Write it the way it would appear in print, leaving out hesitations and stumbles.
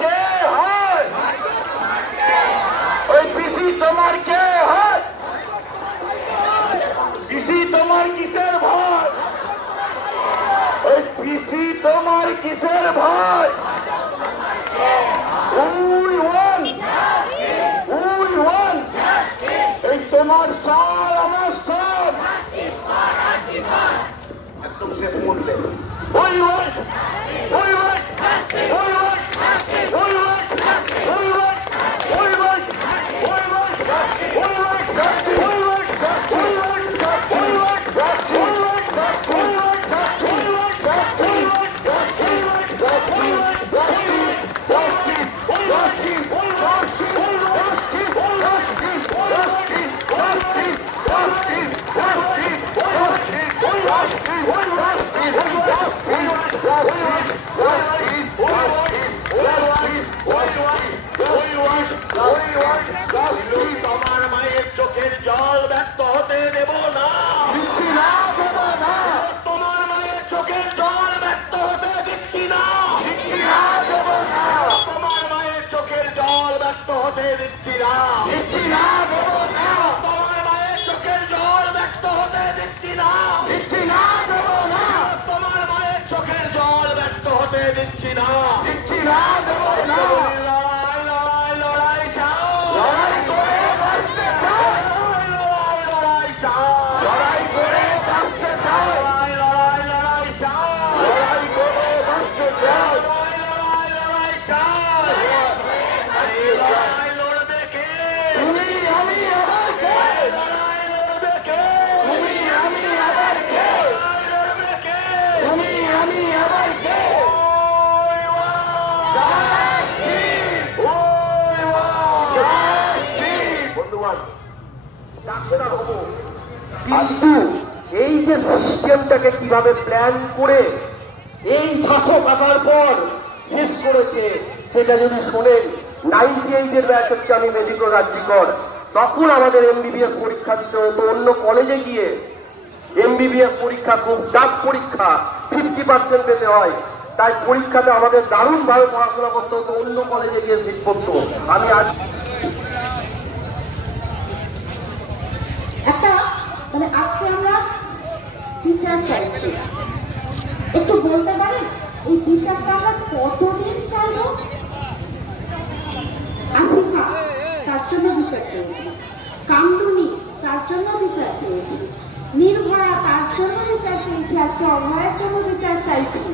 কে হয়? ওই পিসি তোমার কে হয়? পিসি তোমার কিসের ভয়? ওই পিসি তোমার কিসের ভয়? এই তোমার সার আমার সার একদম শেষ মুহূর্তে ওই তোমার মায়ের চোখের জল ব্যক্ত হতে দেব না, তোমার মায়ের চোখের জল ব্যক্ত হতে দিচ্ছি না, তোমার মায়ের চোখের জল ব্যক্ত হতে দিচ্ছি না, তোমার মায়ের চোখের জল ব্যক্ত হতে দিচ্ছি না, তোমার মায়ের চোখের জল ব্যক্ত হতে দিচ্ছি না, কিন্তু এই যে সিস্টেমটাকে কিভাবে প্ল্যান করে এই শাসক আসার পর শেষ করেছে সেটা যদি শোনেন, 98-এর ব্যাচ হচ্ছে আমি মেডিকেল রাজ্যিকর, তখন আমাদের এমবিবিএস পরীক্ষা দিতে হতো অন্য কলেজে গিয়ে। এমবিবিএস পরীক্ষা খুব টাফ পরীক্ষা, 50% পেতে হয়, তাই পরীক্ষাতে আমাদের দারুণভাবে পড়াশোনা করতে হতো, অন্য কলেজে গিয়ে সিট পড়তো। আমি আজ আজকে আমরা বিচার চাইছি, একটু বলতে পারেন এই বিচারটা আমরা কতদিন চাইব? আসিফা তার জন্য বিচার চেয়েছি, কামদুনি তার জন্য বিচার চেয়েছি, নির্ভয়া তার জন্য বিচার চেয়েছি, আজকে অভয়ের জন্য বিচার চাইছি।